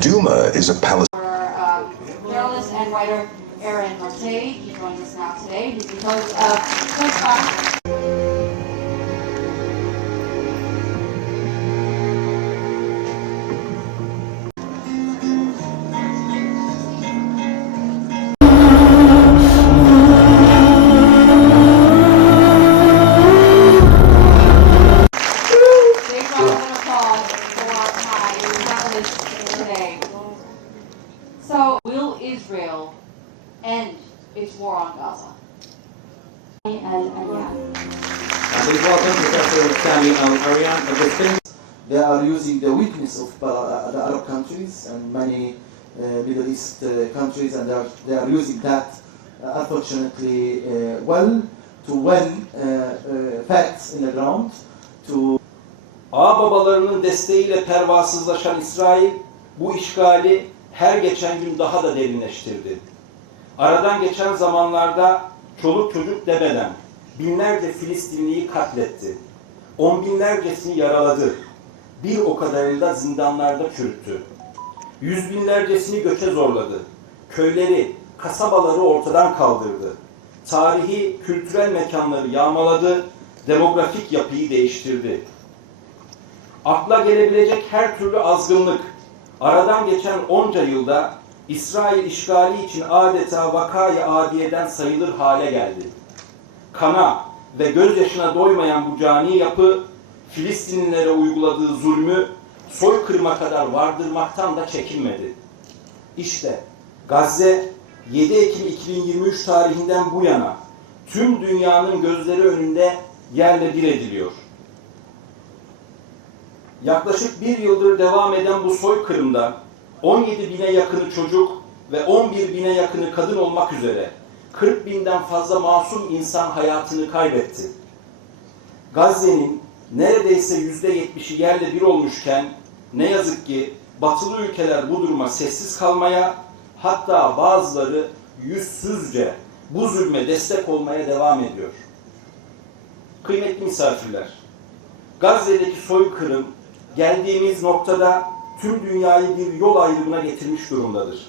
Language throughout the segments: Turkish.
Duma is a Palestinian. Um, journalist and writer Aaron Marseille. He joins us now today. He's the host of Pushback. Israel end its war on Gaza? And, and yeah. Please welcome Professor Sami Al-Arian, They are using the weakness of uh, the Arab countries and many uh, Middle East uh, countries, and they are, they are using that, uh, unfortunately, uh, well to win uh, uh, facts in the ground, to Ağababalarının desteğiyle pervasızlaşan İsrail bu işgali her geçen gün daha da derinleştirdi. Aradan geçen zamanlarda çoluk çocuk demeden binlerce Filistinliyi katletti. On binlercesini yaraladı. Bir o kadarını da zindanlarda çürüttü. Yüz binlercesini göçe zorladı. Köyleri, kasabaları ortadan kaldırdı. Tarihi, kültürel mekanları yağmaladı, demografik yapıyı değiştirdi akla gelebilecek her türlü azgınlık aradan geçen onca yılda İsrail işgali için adeta vakayı adiyeden sayılır hale geldi. Kana ve gözyaşına doymayan bu cani yapı Filistinlilere uyguladığı zulmü soykırıma kadar vardırmaktan da çekinmedi. İşte Gazze 7 Ekim 2023 tarihinden bu yana tüm dünyanın gözleri önünde yerle bir ediliyor. Yaklaşık bir yıldır devam eden bu soykırımda 17 bine yakını çocuk ve 11 bine yakını kadın olmak üzere 40 binden fazla masum insan hayatını kaybetti. Gazze'nin neredeyse yüzde yetmişi yerle bir olmuşken ne yazık ki batılı ülkeler bu duruma sessiz kalmaya hatta bazıları yüzsüzce bu zulme destek olmaya devam ediyor. Kıymetli misafirler, Gazze'deki soykırım geldiğimiz noktada tüm dünyayı bir yol ayrımına getirmiş durumdadır.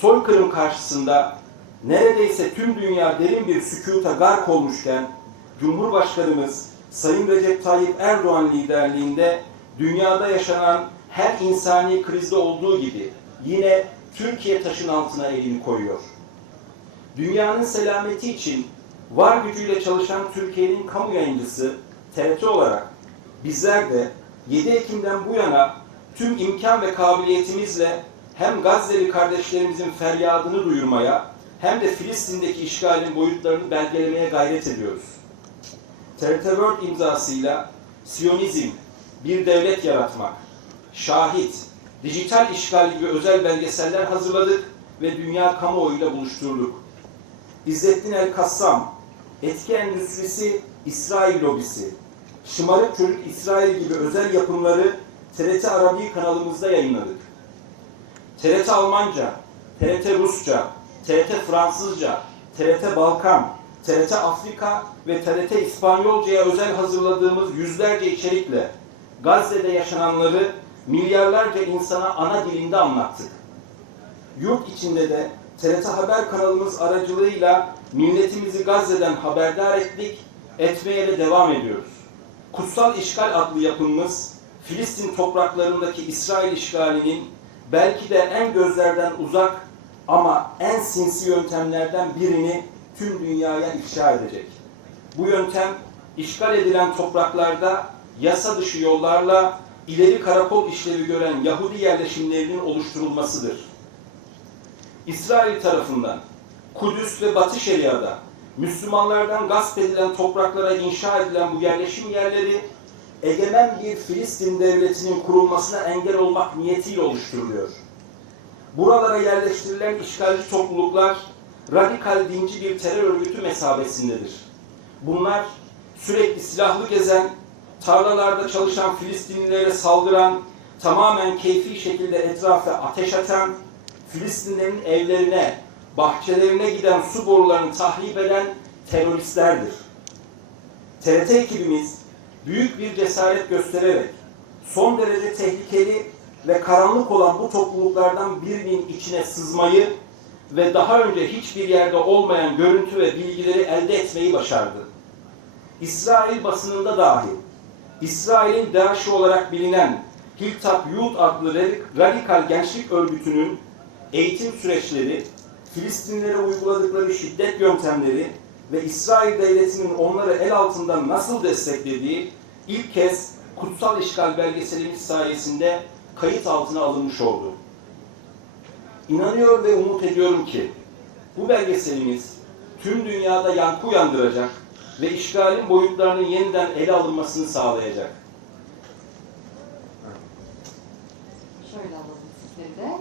Soykırım karşısında neredeyse tüm dünya derin bir sükuta gark olmuşken Cumhurbaşkanımız Sayın Recep Tayyip Erdoğan liderliğinde dünyada yaşanan her insani krizde olduğu gibi yine Türkiye taşın altına elini koyuyor. Dünyanın selameti için var gücüyle çalışan Türkiye'nin kamu yayıncısı TRT olarak bizler de 7 Ekim'den bu yana tüm imkan ve kabiliyetimizle hem Gazze'li kardeşlerimizin feryadını duyurmaya hem de Filistin'deki işgalin boyutlarını belgelemeye gayret ediyoruz. TRT World imzasıyla Siyonizm, bir devlet yaratmak, şahit, dijital işgal gibi özel belgeseller hazırladık ve dünya kamuoyuyla buluşturduk. İzzettin El Kassam, etki endüstrisi İsrail lobisi, Şımarık Çocuk İsrail gibi özel yapımları TRT Arabi kanalımızda yayınladık. TRT Almanca, TRT Rusça, TRT Fransızca, TRT Balkan, TRT Afrika ve TRT İspanyolca'ya özel hazırladığımız yüzlerce içerikle Gazze'de yaşananları milyarlarca insana ana dilinde anlattık. Yurt içinde de TRT Haber kanalımız aracılığıyla milletimizi Gazze'den haberdar ettik, etmeye de devam ediyoruz. Kutsal İşgal adlı yapımız, Filistin topraklarındaki İsrail işgalinin belki de en gözlerden uzak ama en sinsi yöntemlerden birini tüm dünyaya ifşa edecek. Bu yöntem, işgal edilen topraklarda yasa dışı yollarla ileri karakol işlevi gören Yahudi yerleşimlerinin oluşturulmasıdır. İsrail tarafından Kudüs ve Batı Şeria'da Müslümanlardan gasp edilen topraklara inşa edilen bu yerleşim yerleri egemen bir Filistin devletinin kurulmasına engel olmak niyetiyle oluşturuluyor. Buralara yerleştirilen işgalci topluluklar radikal dinci bir terör örgütü mesabesindedir. Bunlar sürekli silahlı gezen, tarlalarda çalışan Filistinlilere saldıran, tamamen keyfi şekilde etrafa ateş atan, Filistinlerin evlerine, bahçelerine giden su borularını tahrip eden teröristlerdir. TRT ekibimiz büyük bir cesaret göstererek son derece tehlikeli ve karanlık olan bu topluluklardan birinin içine sızmayı ve daha önce hiçbir yerde olmayan görüntü ve bilgileri elde etmeyi başardı. İsrail basınında dahi İsrail'in DAEŞ'i olarak bilinen Hilltap Youth adlı radik- radikal gençlik örgütünün eğitim süreçleri, Filistinlere uyguladıkları şiddet yöntemleri ve İsrail devletinin onları el altında nasıl desteklediği ilk kez kutsal işgal belgeselimiz sayesinde kayıt altına alınmış oldu. İnanıyor ve umut ediyorum ki bu belgeselimiz tüm dünyada yankı uyandıracak ve işgalin boyutlarının yeniden ele alınmasını sağlayacak. Şöyle alalım sizleri de.